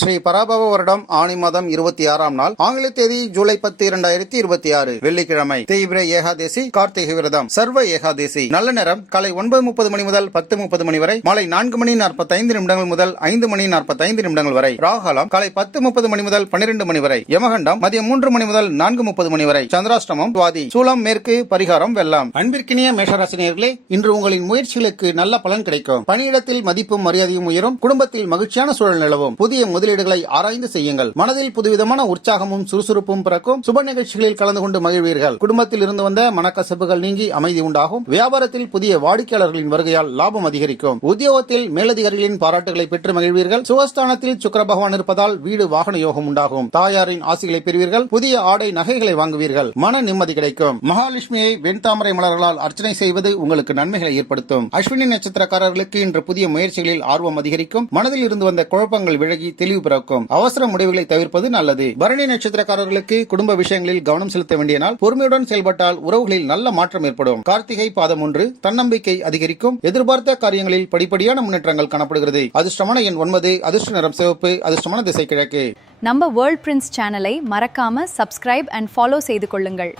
ஸ்ரீ பராபவ வருடம் ஆனி மாதம் 26ஆம் நாள் ஆங்கில தேதி ஜூலை 10, 2026 வெள்ளிக்கிழமை தேய்பிரை ஏகாதேசி கார்த்திகை விரதம் சர்வ ஏகாதேசி நல்ல நேரம் காலை 9:30 மணி முதல் 10:30 மணி வரை மாலை 4 மணி 45 நிமிடங்கள் முதல் 5 மணி 45 நிமிடங்கள் வரை ராகாலம் காலை 10:30 மணி முதல் 12 மணி வரை யமகண்டம் மதியம் 3 மணி முதல் 4:30 மணி வரை சந்திராஷ்டமம் துவாதி சூலம் மேற்கு பரிகாரம் வெள்ளம். அன்பிற்கினிய மேஷராசினியர்களே, இன்று உங்களின் முயற்சிகளுக்கு நல்ல பலன் கிடைக்கும். பணியிடத்தில் மதிப்பும் மரியாதையும் உயரும். குடும்பத்தில் மகிழ்ச்சியான சூழல் நிலவும். புதிய முதலீடுகளை ஆராய்ந்து செய்யுங்கள். மனதில் புதுவிதமான உற்சாகமும் சுறுசுறுப்பும் பிறக்கும். சுப நிகழ்ச்சிகளில் கலந்து கொண்டு மகிழ்வீர்கள். குடும்பத்தில் இருந்து வந்த மனக்கசப்புகள் நீங்கி அமைதி உண்டாகும். வியாபாரத்தில் புதிய வாடிக்கையாளர்களின் வருகையால் லாபம் அதிகரிக்கும். உத்தியோகத்தில் மேலதிகாரிகளின் பாராட்டுகளை பெற்று மகிழ்வீர்கள். சுகஸ்தானத்தில் சுக்கிர பகவான் இருப்பதால் வீடு வாகன யோகம் உண்டாகும். தாயாரின் ஆசிகளை பெறுவீர்கள். புதிய ஆடை நகைகளை வாங்குவீர்கள். மன நிம்மதி கிடைக்கும். மகாலட்சுமியை வெண்தாமரை மலர்களால் அர்ச்சனை செய்வது உங்களுக்கு நன்மைகளை ஏற்படுத்தும். அஸ்வினி நட்சத்திரக்காரர்களுக்கு இன்று புதிய முயற்சிகளில் ஆர்வம் அதிகரிக்கும். மனதில் இருந்து வந்த குழப்பங்கள் விலகி தெளிவு பிறக்கும். அவசர முடிவுகளை தவிர்ப்பது நல்லது. பரணி நட்சத்திரக்காரர்களுக்கு குடும்ப விஷயங்களில் கவனம் செலுத்த வேண்டிய நாள். பொறுமையுடன் செயல்பட்டால் உறவுகளில் நல்ல மாற்றம் ஏற்படும். கார்த்திகை பாதம் 1 தன்னம்பிக்கை அதிகரிக்கும். எதிர்பார்த்த காரியங்களில் படிப்படியான முன்னேற்றங்கள் காணப்படுகிறது. அதிர்ஷ்டமான எண் 9, அதிர்ஷ்ட நிறம் சிவப்பு, அதிர்ஷ்டமான திசை கிழக்கு. நம்ம வேர்ல்ட் பிரின்ஸ் சேனலை மறக்காம சப்ஸ்கிரைப் அண்ட் ஃபாலோ செய்து கொள்ளுங்கள்.